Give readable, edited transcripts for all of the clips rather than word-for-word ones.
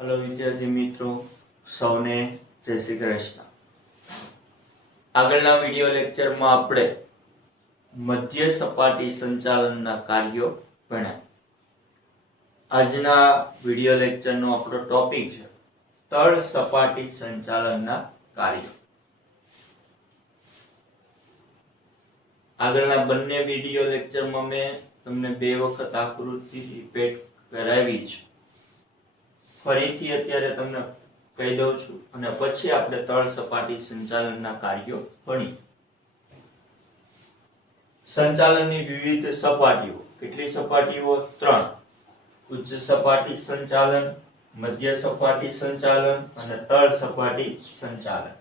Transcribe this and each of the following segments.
Hello विद्यार्थी मित्रों, सौने जय श्री कृष्ण। આગળના વિડિયો લેક્ચરમાં આપણે મધ્ય સપાટી સંચાલનના કાર્યો ભણ્યા। આજના વિડિયો લેક્ચરનો આપણો ટોપિક છે તળ સપાટી સંચાલનના કાર્યો। આગળના બંને વિડિયો લેક્ચરમાં મેં તમને બે વખત આકૃતિ રિપીટ કરાવી છે। ફરીથી અત્યારે તમને કહી દઉં છું અને પછી આપણે તળ સપાટી સંચાલનના કાર્યો ભણી। સંચાલનની વિવિધ સપાટીઓ, કેટલી સપાટીઓ? 3। ઉચ્ચ સપાટી સંચાલન, મધ્ય સપાટી સંચાલન અને તળ સપાટી સંચાલન।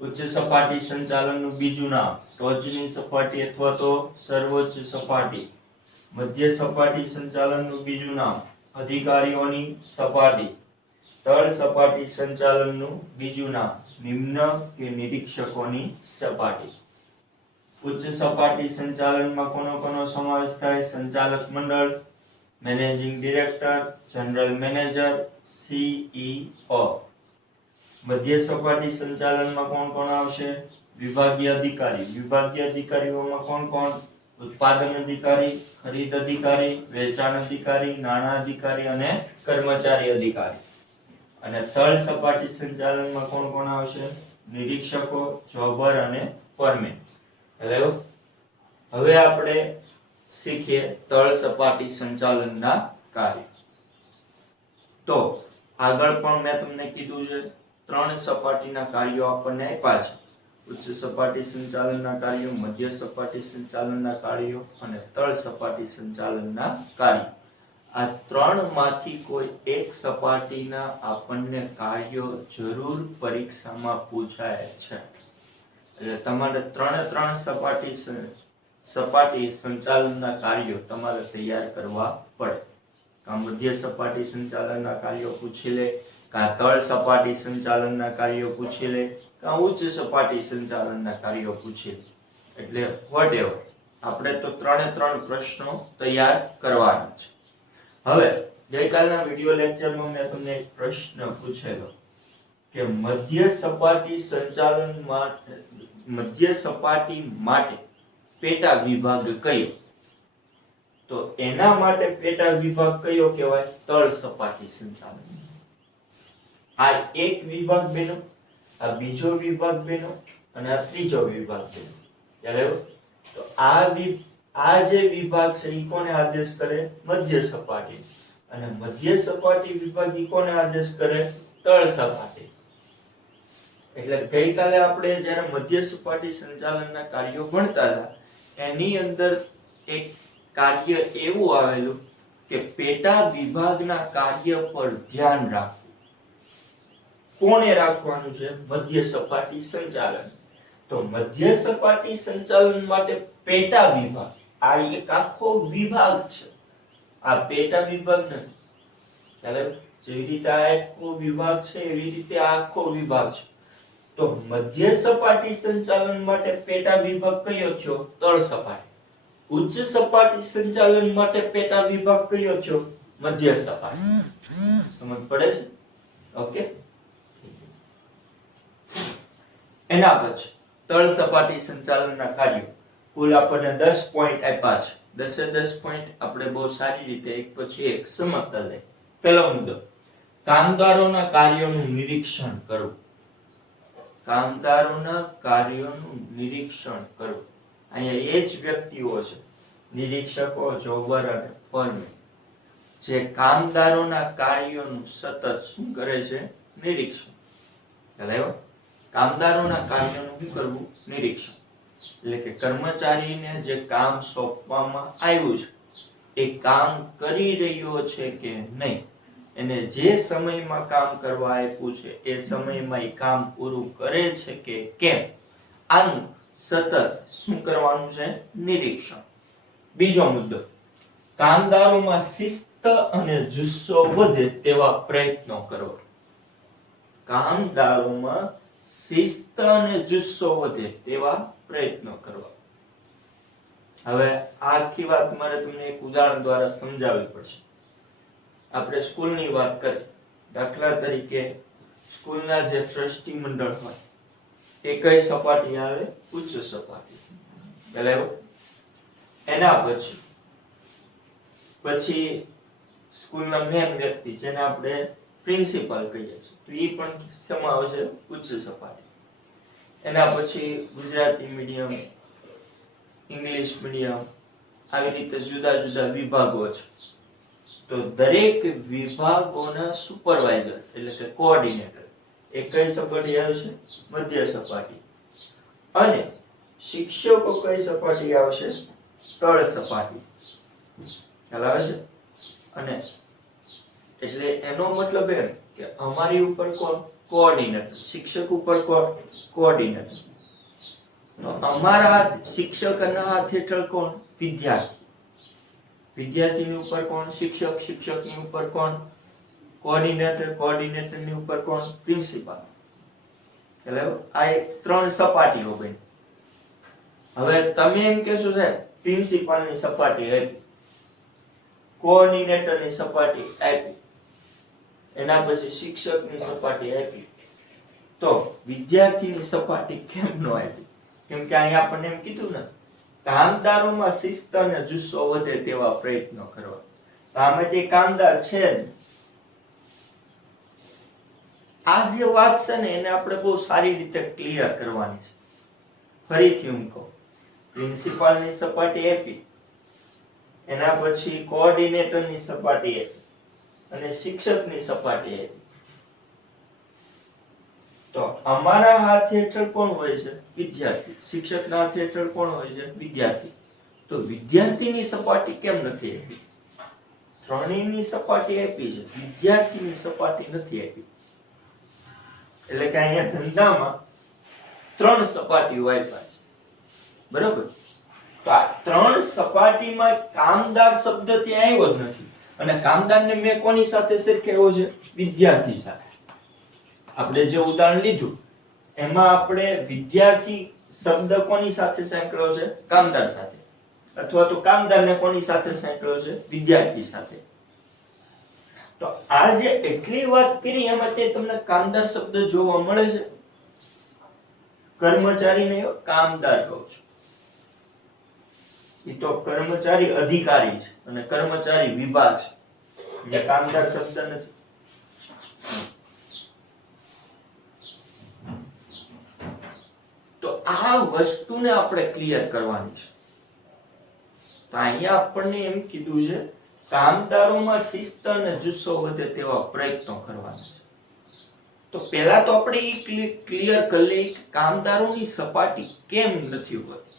ઉચ્ચ સપાટી સંચાલનનું બીજું નામ ટોચની સપાટી અથવા તો સર્વોચ્ચ સપાટી। મધ્ય સપાટી સંચાલનનું બીજું નામ અધિકારીઓની સપાટી। તળ સપાટી સંચાલનનું બીજું નામ નિમ્ન કે નિરીક્ષકોની સપાટી। ઉચ્ચ સપાટી સંચાલનમાં કોનો સમાવેશ થાય? સંચાલક મંડળ, managing director, general manager, CEO। મધ્ય સપાટી સંચાલનમાં કોણ આવશે? વિભાગીય અધિકારી। વિભાગીય અધિકારીઓમાં કોણ? ઉત્પાદન અધિકારી, ખરીદ અધિકારી, વેચાણ અધિકારી, નાણાં અધિકારી અને કર્મચારી અધિકારી। અને તળ સપાટી સંચાલનમાં કોણ આવશે? નિરીક્ષકો, જોબર અને ફોરમેન। હવે આપણે શીખીએ તળ સપાટી સંચાલનના કાર્ય। તો આગળ પણ મેં તમને કીધું છે 3 સપાટીના કાર્યો આપણને આપ્યા છે। ઉચ્ચ સપાટી સંચાલનના કાર્યો, મધ્ય સપાટી સંચાલનના કાર્યો અને તળ સપાટી સંચાલનના કાર્યો। આ 3 માંથી કોઈ એક સપાટીના આપણને કાર્યો જરૂર પરીક્ષામાં પૂછાય છે। એટલે તમારે 3 સપાટી સંચાલનના કાર્યો તમારે તૈયાર કરવા પડે। કા મધ્ય સપાટી સંચાલનના કાર્યો પૂછી લે, કા તળ સપાટી સંચાલનના કાર્યો પૂછી લે, કા ઉચ્ચ સપાટી સંચાલનના કાર્યો પૂછી લે। એટલે વોટએવર આપણે તો 3 પ્રશ્નો તૈયાર કરવાના છે। હવે ગઈકાલના વિડિયો લેક્ચરમાં મેં તમને એક પ્રશ્ન પૂછેલો કે મધ્ય સપાટી સંચાલન માટે પેટા વિભાગ કયો? તો એના માટે પેટા વિભાગ કયો કહેવાય? તળ સપાટી સંચાલન। આ એક વિભાગ બેનો, આ બીજો વિભાગ બેનો અને આ ત્રીજો વિભાગ બેનો। ખ્યાલ આવ્યો? તો આ જે વિભાગ છે ઈ કોને આદેશ કરે? મધ્ય સપાટી। અને મધ્ય સપાટી વિભાગ ઈ કોને આદેશ કરે? તળ સપાટી। એટલે ગઈકાલે આપણે જ્યારે મધ્ય સપાટી સંચાલનના કાર્યો ભણતા હતા એની અંદર એક કાર્ય એવું આવેલું કે પેટા વિભાગના કાર્ય પર ધ્યાન રાખવું। કોણે રાખવાનું છે? મધ્ય સપાટી સંચાલન। તો મધ્ય સપાટી સંચાલન માટે પેટા વિભાગ, આ એક આખો વિભાગ છે। આ પેટા વિભાગ નથી। એટલે જેવી રીતે આ આખો વિભાગ છે એવી રીતે આ આખો વિભાગ છે। તો મધ્ય સપાટી સંચાલન માટે પેટા વિભાગ કયો થયો? તળ સપાટી। ઉચ્ચ સપાટી સંચાલન માટે પેટા વિભાગ કયો થયો? મધ્ય સપાટી। સમજ પડે છે? ઓકે। એના પછી તળ સપાટી સંચાલનના કાર્યો કુલ આપણને 10 પોઈન્ટ આપ્યા છે। 10 પોઈન્ટ આપણે બહુ સારી રીતે એક પછી એક સમજતા જઈએ। પહેલો મુદ્દો, કામદારોના કાર્યોનું નિરીક્ષણ કરવું। કામદારોના કાર્યોનું નિરીક્ષણ કરવું। અહીંયા એ જ વ્યક્તિઓ છે, નિરીક્ષકો, જોબર અને ફોરમેન, જે કામદારોના કાર્યોનું સતત શું કરે છે? નિરીક્ષણ। ખ્યાલ આવ્યો? કામદારોના કાર્યોનું શું કરવું? નિરીક્ષણ। એટલે કે કર્મચારીને જે કામ સોંપવામાં આવ્યું છે એ કામ કરી રહ્યો છે કે નહીં, એને જે સમયમાં કામ કરવા આપ્યું છે એ સમયમાં એ કામ પૂરું કરે છે કે કેમ, આનું સતત શું કરવાનું છે? નિરીક્ષણ। બીજો મુદ્દો, કામદારોમાં શિસ્ત અને જુસ્સો વધે તેવા પ્રયત્નો કરવા। કામદારોમાં શિસ્ત અને જુસ્સો વધે તેવા પ્રયત્નો કરવા। હવે આખી વાત મારે તમને એક ઉદાહરણ દ્વારા સમજાવવી પડશે। આપણે સ્કૂલની વાત કરીએ દાખલા તરીકે સ્કૂલના જે ટ્રસ્ટી મંડળ હોય એ કઈ સપાટી આવે? ઉચ્ચ સપાટી. બરાબર. એના પછી સ્કૂલના મેન વ્યક્તિ જેને આપણે પ્રિન્સિપાલ કહીએ છીએ, તો એ પણ શેમાં આવશે? ઉચ્ચ સપાટી. એના પછી ગુજરાતી મીડિયમ, ઇંગ્લિશ મીડિયમ, આવી રીતે જુદા જુદા વિભાગો છે. તો દરેક વિભાગોના સુપરવાઇઝર એટલે કે કોઓર્ડિનેટર એ કઈ સપાટી આવશે? મધ્ય સપાટી. અને શિક્ષકો કઈ સપાટી આવશે? તળ સપાટી. ખ્યાલ આવે છે? અને એટલે એનો મતલબ એમ કે અમારી ઉપર કોણ? કોઓર્ડિનેટર. શિક્ષક ઉપર કોણ? કોઓર્ડિનેટર. તો અમારા શિક્ષકના હાથ હેઠળ કોણ? વિદ્યાર્થી. વિદ્યાર્થીની ઉપર કોણ? શિક્ષક. શિક્ષકની ઉપર કોણ? કોઓર્ડિનેટર. કોઓર્ડિનેટરની ઉપર કોણ? પ્રિન્સિપાલ. એટલે આ એક 3 સપાટીઓ બની. હવે તમે એમ કહેશો સાહેબ પ્રિન્સિપાલની સપાટી આપી, કોઓર્ડિનેટરની સપાટી આપી, એના પછી શિક્ષકની સપાટી આપી, તો વિદ્યાર્થીની સપાટી કેમ ન આપી? કેમ કે અહીંયા આપણને એમ કીધું ને, કામદારોમાં શિસ્ત અને જુસ્સો વધે તેવા પ્રયત્નો કરવા. આમાં જે કામદાર છે આ જે વાત છે ને એને આપણે બહુ સારી રીતે ક્લિયર કરવાની છે. ફરીથી હું કહું, પ્રિન્સિપાલની સપાટી આપી, એના પછી કોઓર્ડિનેટરની સપાટી આપી અને શિક્ષકની સપાટી આપી. તો અમારા હાથ હેઠળ કોણ હોય છે? વિદ્યાર્થી. શિક્ષકના હાથ હેઠળ કોણ હોય છે? વિદ્યાર્થી. તો વિદ્યાર્થીની સપાટી કેમ નથી આપી? ત્રણેયની સપાટી આપી છે, વિદ્યાર્થીની સપાટી નથી આપી. એટલે કે અહીંયા ધંધામાં 3 સપાટીઓ આપ્યા છે. બરોબર? તો આ 3 સપાટીમાં કામદાર શબ્દ ત્યાં આવ્યો જ નથી. અને કામદારને મેં કોની સાથે સરખાવ્યો છે? વિદ્યાર્થી સાથે. આપણે જે ઉદાહરણ લીધું એમાં આપણે વિદ્યાર્થી શબ્દ કોની સાથે સાંકળ્યો છે? કામદાર સાથે. અથવા તો કામદારને કોની સાથે સાંકળ્યો છે? વિદ્યાર્થી સાથે. તો આ જે એટલી વાત કરી એમાં તે તમને કામદાર શબ્દ જોવા મળે છે? કર્મચારીને કામદાર કહું છું. એ તો કર્મચારી અધિકારી છે અને કર્મચારી વિભાગ છે. જે કામદાર શબ્દ નથી. તો આ વસ્તુને આપણે ક્લિયર કરવાની છે. તો અહીંયા આપણને એમ કીધું છે કામદારોમાં શિસ્ત અને જુસ્સો વધે તેવા પ્રયત્નો કરવાના છે. તો પહેલા તો આપણે એ ક્લિયર કરી લઈએ કે કામદારોની સપાટી કેમ નથી હોતી.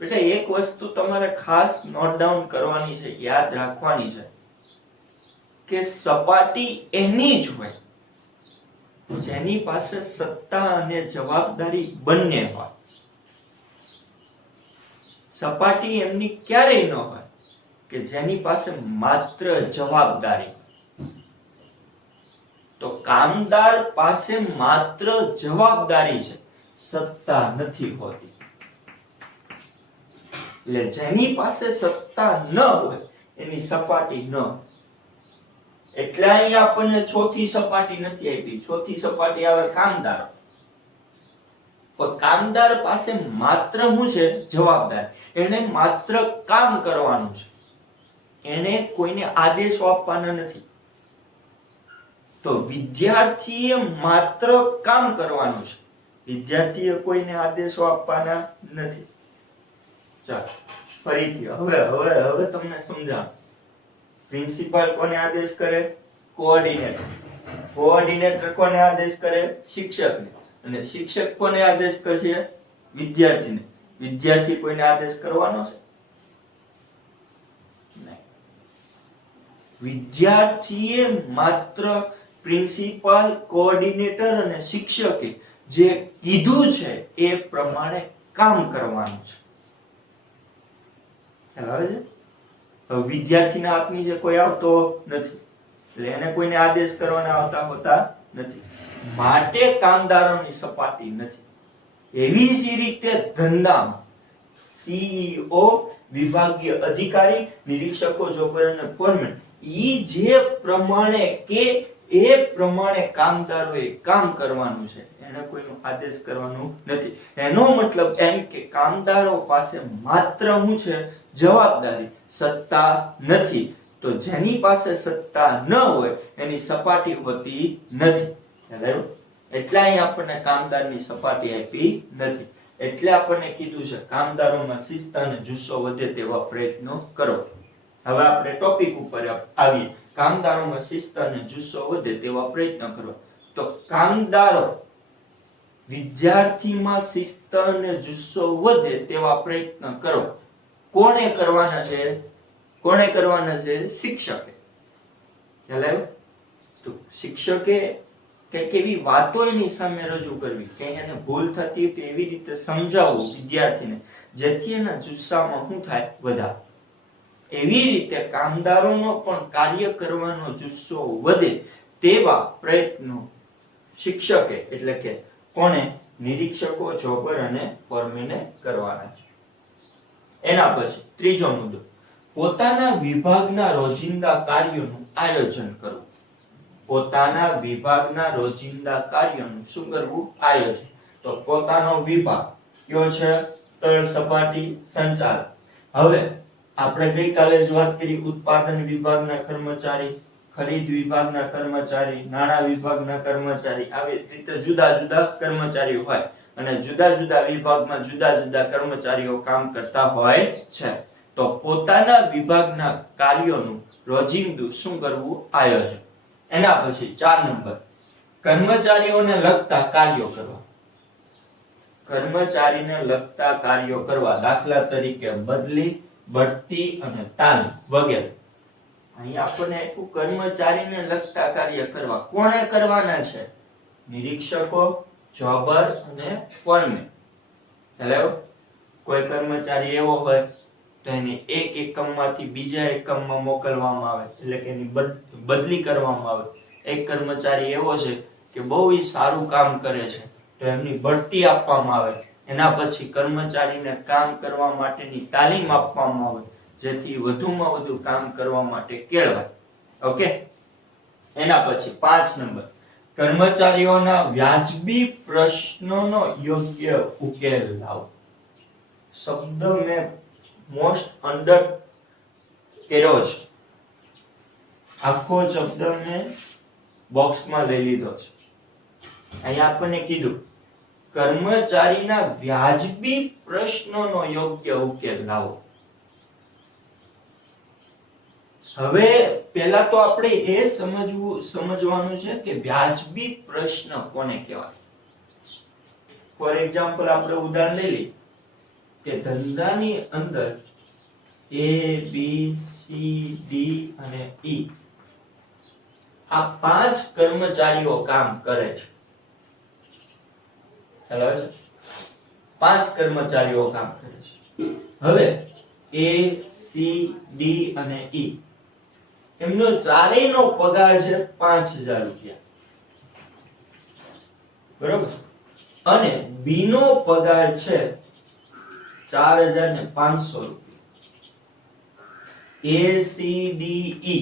બેટા એક વસ્તુ તમારે ખાસ નોટ ડાઉન કરવાની છે, યાદ રાખવાની છે કે સપાટી એની જ હોય જેની પાસે સત્તા અને જવાબદારી બંને હોય. સપાટી એમની ક્યારેય ન હોય કે જેની પાસે માત્ર જવાબદારી. તો કામદાર પાસે માત્ર જવાબદારી છે, સત્તા નથી હોતી. એટલે જેની પાસે સત્તા ન હોય એની સપાટી ન. એટલે અહીંયા આપણને ચોથી સપાટી નથી આપી. ચોથી સપાટી આવે કામદાર. પણ કામદાર પાસે માત્ર શું છે? જવાબદારી. એને માત્ર કામ કરવાનું છે, એને કોઈને આદેશો આપવાના નથી. તો વિદ્યાર્થીએ માત્ર કામ કરવાનું છે, વિદ્યાર્થીએ કોઈને આદેશો આપવાના નથી. ચાલો ફરીથી હવે તમને સમજાવું. પ્રિન્સિપાલ કોને આદેશ કરે? કોઓર્ડિનેટર. કોઓર્ડિનેટર કોને આદેશ કરે? શિક્ષકને. અને શિક્ષક કોને આદેશ કરશે? વિદ્યાર્થીને. વિદ્યાર્થી કોઈને આદેશ કરવાનો છે? નહીં. વિદ્યાર્થીએ માત્ર પ્રિન્સિપાલ, કોઓર્ડિનેટર અને શિક્ષકે જે કીધું છે એ પ્રમાણે કામ કરવાનું છે. ખ્યાલ આવે છે? વિદ્યાર્થીના હાથની જે કોઈ આવતો નથી, એટલે એને કોઈને આદેશ કરવાના આવતા હોતા નથી. માટે કામદારોની સપાટી નથી. એવી જ રીતે ધંધામાં સીઈઓ, વિભાગીય અધિકારી, નિરીક્ષકો, જોબર અને ફોરમેન ઈ જે પ્રમાણે કે એ પ્રમાણે કામદારોએ કામ કરવાનું છે, એને કોઈનો આદેશ કરવાનો નથી. એનો મતલબ એમ કે કામદારો પાસે માત્ર શું છે? જવાબદારી, સત્તા નથી. તો જેની પાસે સત્તા ન હોય એની સપાટી હોતી નથી. એટલે અહીં આપણને કામદારની સપાટી આપી નથી. એટલે આપણને કીધું છે કામદારોમાં શિસ્ત અને જુસ્સો વધે તેવા પ્રયત્નો કરો. હવે આપણે ટોપિક ઉપર આવીએ. કામદારોમાં શિસ્ત અને જુસ્સો વધે તેવા પ્રયત્ન કરો. તો કામદારો વિદ્યાર્થીમાં શિસ્ત અને જુસ્સો વધે તેવા પ્રયત્ન કરો. કોણે કરવાના છે? કોણે કરવાના છે? શિક્ષકે. ખ્યાલ આવ્યો? તો શિક્ષકે કઈક એવી વાતો એની સામે રજૂ કરવી, કે એને ભૂલ થતી હોય એવી રીતે સમજાવવું વિદ્યાર્થીને, જેથી એના જુસ્સામાં શું થાય? વધારે. એવી રીતે કામદારોનો પણ કાર્ય કરવાનો જુસ્સો વધે તેવા પ્રયત્નો શિક્ષકે એટલે કે કોને? નિરીક્ષકો, જોબર અને ફોરમેને કરવાના છે. એના પછી ત્રીજો મુદ્દો, પોતાના વિભાગના રોજિંદા કાર્યોનું આયોજન કરવું. પોતાના વિભાગના રોજિંદા કાર્યોનું શું કરવું? આયોજન. તો પોતાનો વિભાગ કયો છે? તળ સપાટી સંચાલન. હવે આપણે ગઈકાલે જ વાત કરી ઉત્પાદન વિભાગના કર્મચારી, ખરીદ વિભાગના કર્મચારી, નાણાં વિભાગના કર્મચારી, આવી રીતે જુદા જુદા કર્મચારીઓ હોય અને જુદા જુદા વિભાગમાં જુદા જુદા કર્મચારીઓ કામ કરતા હોય છે. તો પોતાના વિભાગના કાર્યોનું રોજિંદુ શું કરવું? આયોજન. એના પછી 4 નંબર, કર્મચારીઓને લગતા કાર્યો કરવા. કર્મચારીને લગતા કાર્યો કરવા, દાખલા તરીકે બદલી, બઢતી અને તાલીમ વગેરે. અહીં આપણને કર્મચારીને લગતા કાર્ય કરવા. કોણે કરવાના છે? નિરીક્ષકો, જોબર અને ફોરમેન. ચાલો, કોઈ કર્મચારી એવો હોય તો એને એક એકમમાંથી બીજા એકમમાં મોકલવામાં આવે, એટલે કે એની બદલી કરવામાં આવે. એક કર્મચારી એવો છે કે બહુ સારું કામ કરે છે તો એમની બઢતી આપવામાં આવે. એના પછી કર્મચારીને કામ કરવા માટેની તાલીમ આપવામાં આવે, જેથી વધુમાં વધુ કામ કરવા માટે કેળવાય. ઓકે. એના પછી 5 નંબર, કર્મચારીઓના વ્યાજબી પ્રશ્નોનો યોગ્ય ઉકેલ લાવો. શબ્દ મેં મોસ્ટ અંડર કર્યો છે, આખો શબ્દ મેં બોક્સમાં લઈ લીધો છે. અહીંયા આપણને કીધું કર્મચારીના વ્યાજબી પ્રશ્નોનો યોગ્ય ઉકેલ લાવો. હવે પહેલા તો આપણે એ સમજવાનું છે કે વ્યાજબી પ્રશ્ન કોને કહેવાય. ફોર એક્ઝામ્પલ આપણે ઉદાહરણ લઈ લઈએ કે ધંધાની અંદર A, B, C, D અને E આ 5 કર્મચારીઓ કામ કરે છે. ચાલો, 5 કર્મચારીઓ કામ કરે છે. હવે A, C, D અને E એમનો ચારેયનો પગાર છે 5000 રૂપિયા. બરોબર. અને B નો પગાર છે 4500 રૂપિયા. A, C, D, E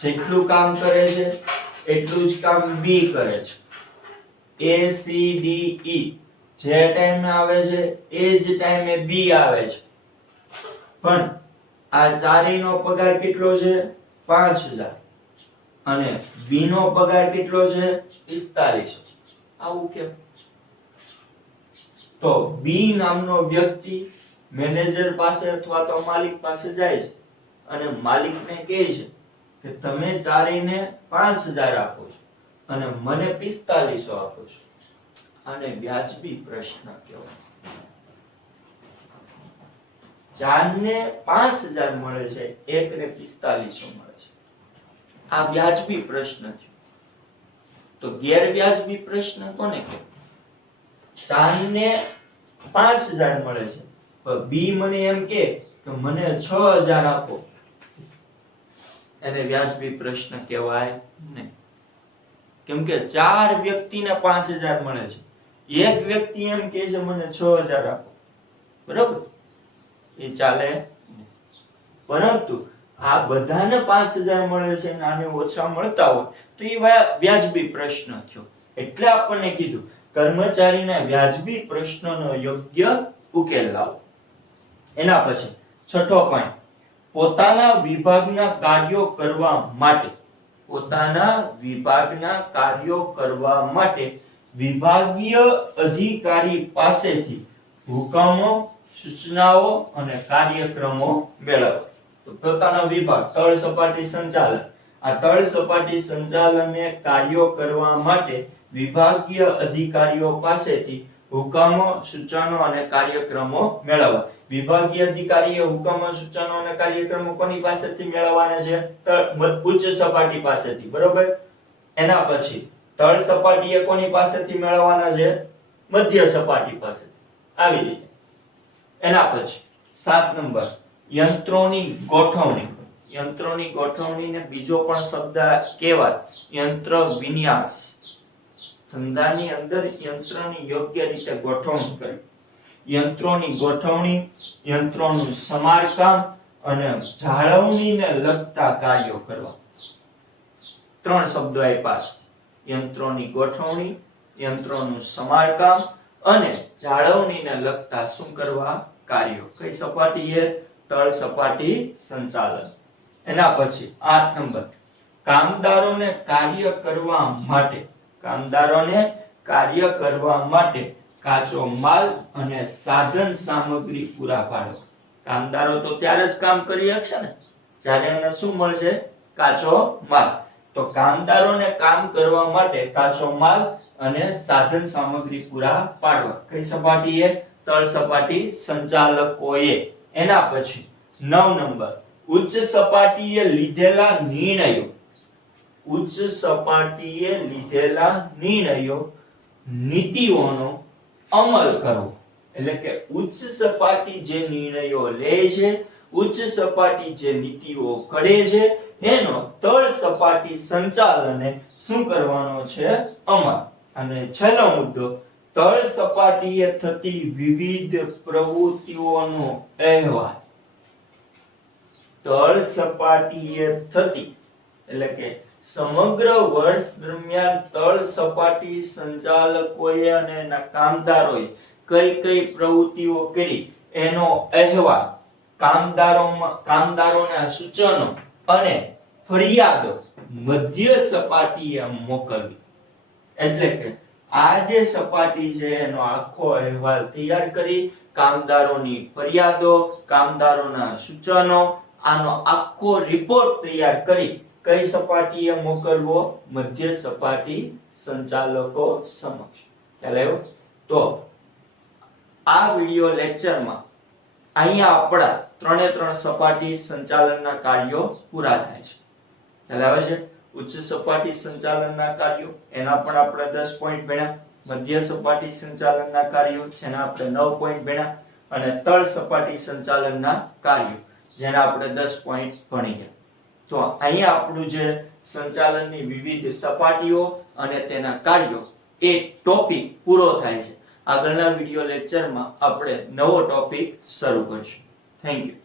જેટલું કામ કરે છે એટલું જ કામ B કરે છે. A, C, D, E જે ટાઈમે આવે છે એ જ ટાઈમે B આવે છે. પણ આ ચારેયનો પગાર કેટલો છે? 5000. અને B નો પગાર કેટલો છે? 4500. આવું કેમ? તો B નામનો વ્યક્તિ મેનેજર પાસે અથવા તો માલિક પાસે જાય છે અને માલિકને કહે છે કે તમે ચારેયને 5000 આપો છો અને મને 4500 આપો છો. આને વ્યાજબી પ્રશ્ન કહેવાય. ચારને 5000 મળે છે, એકને 4500 મળે છે. આ વ્યાજબી પ્રશ્ન છે. તો ગેરવ્યાજબી પ્રશ્ન કોને કહેવાય? ચારને 5000 મળે છે પણ B મને એમ કે મને 6000 આપો, એને વ્યાજબી પ્રશ્ન કહેવાય નહીં. કેમ કે 4 વ્યક્તિને 5000 મળે છે, એક વ્યક્તિ એમ કહે છે મને 6000 આપો. બરોબર? એ ચાલે. પરંતુ આ બધાને 5000 મળે છે અને આને ઓછા મળતા હોય તો એ વ્યાજબી પ્રશ્ન થયો. એટલે આપણને કીધું કર્મચારીના વ્યાજબી પ્રશ્નનો યોગ્ય ઉકેલ લાવો. એના પછી છઠ્ઠો પોઈન્ટ, પોતાના વિભાગના કાર્યો કરવા માટે વિભાગીય અધિકારી પાસેથી હુકમો, સૂચનાઓ અને કાર્યક્રમો મેળવવા. તો પોતાનો વિભાગ તળ સપાટી સંચાલન, આ તળ સપાટી સંચાલનને કાર્યો કરવા માટે વિભાગીય અધિકારીઓ પાસેથી હુકમો, સૂચનો અને કાર્યક્રમો મેળવવા. વિભાગીય અધિકારીએ હુકમો, સૂચનો અને કાર્યક્રમો કોની પાસેથી મેળવવાના છે? ઉચ્ચ સપાટી પાસેથી, બરોબર. એના પછી તળ સપાટીએ કોની પાસેથી મેળવવાના છે? મધ્ય સપાટી પાસેથી. આવી રીતે. એના પછી 7 નંબર, યંત્રોની ગોઠવણી. યંત્રોની ગોઠવણીને બીજો પણ શબ્દ કહેવાય યંત્ર વિન્યાસ. ધંધાની અંદર યંત્રની યોગ્ય રીતે ગોઠવણી કરવી. યંત્રોની ગોઠવણી, યંત્રોનું સમારકામ અને જાળવણીને લગતા કાર્યો કરવા. 3 શબ્દો આપ્યા છે. યંત્રોની ગોઠવણી, યંત્રોનું સમારકામ અને જાળવણીને લગતા શું કરવા? કાર્યો. કઈ સપાટીએ? તળ સપાટી સંચાલન. એના પછી 8 નંબર, કામદારોને કાર્ય કરવા માટે કાચો માલ અને સાધન સામગ્રી પૂરા પાડવા. કામદારો તો ત્યારે જ કામ કરી શકશે ને જ્યારે એને શું મળશે? કાચો માલ. તો કામદારોને કામ કરવા માટે કાચો માલ અને સાધન સામગ્રી પૂરા પાડવા. કઈ સપાટીએ? તળ સપાટી સંચાલકોએ. એના પછી 9 નંબર, ઉચ્ચ સપાટીએ લીધેલા નિર્ણયો, નીતિઓનો અમલ કરવો. એટલે કે ઉચ્ચ સપાટી જે નિર્ણયો લે છે, ઉચ્ચ સપાટી જે નીતિઓ ઘડે છે, એનો તળ સપાટી સંચાલને શું કરવાનો છે? અમલ. અને છેલ્લો મુદ્દો, તળ સપાટીએ થતી વિવિધ પ્રવૃત્તિઓનો અહેવાલ. તળ સપાટીએ થતી એટલે કે સમગ્ર વર્ષ દરમિયાન તળ સપાટી સંચાલકોએ અને એના કામદારોએ કઈ પ્રવૃત્તિઓ કરી એનો અહેવાલ કામદારોના સૂચનો અને ફરિયાદો મધ્ય સપાટીએ મોકલવી. એટલે કે આ જે સપાટી છે એનો આખો અહેવાલ તૈયાર કરી કામદારોની ફરિયાદો, કામદારોના સૂચનો, આનો આખો રિપોર્ટ તૈયાર કરી કઈ સપાટીએ મોકલવો? મધ્ય સપાટી સંચાલકો સમક્ષ. ખ્યાલ આવ્યો? તો આ વિડિયો લેક્ચરમાં અહીંયા આપણા 3 સપાટી સંચાલનના કાર્યો પૂરા થાય છે. ખ્યાલ આવે છે? ઉચ્ચ સપાટી સંચાલનના કાર્યો એના પણ આપણે 10 પોઈન્ટ ભણ્યા. મધ્ય સપાટી સંચાલનના કાર્યો જેના આપણે 9 પોઈન્ટ ભણ્યા અને તળ સપાટી સંચાલનના કાર્યો જેના આપણે 10 પોઈન્ટ ભણી ગયા. તો અહીંયા આપણું જે સંચાલનની વિવિધ સપાટીઓ અને તેના કાર્યો એ ટોપિક પૂરો થાય છે. આગળના વિડિયો લેક્ચરમાં આપણે નવો ટોપિક શરૂ કરીશું. Thank you.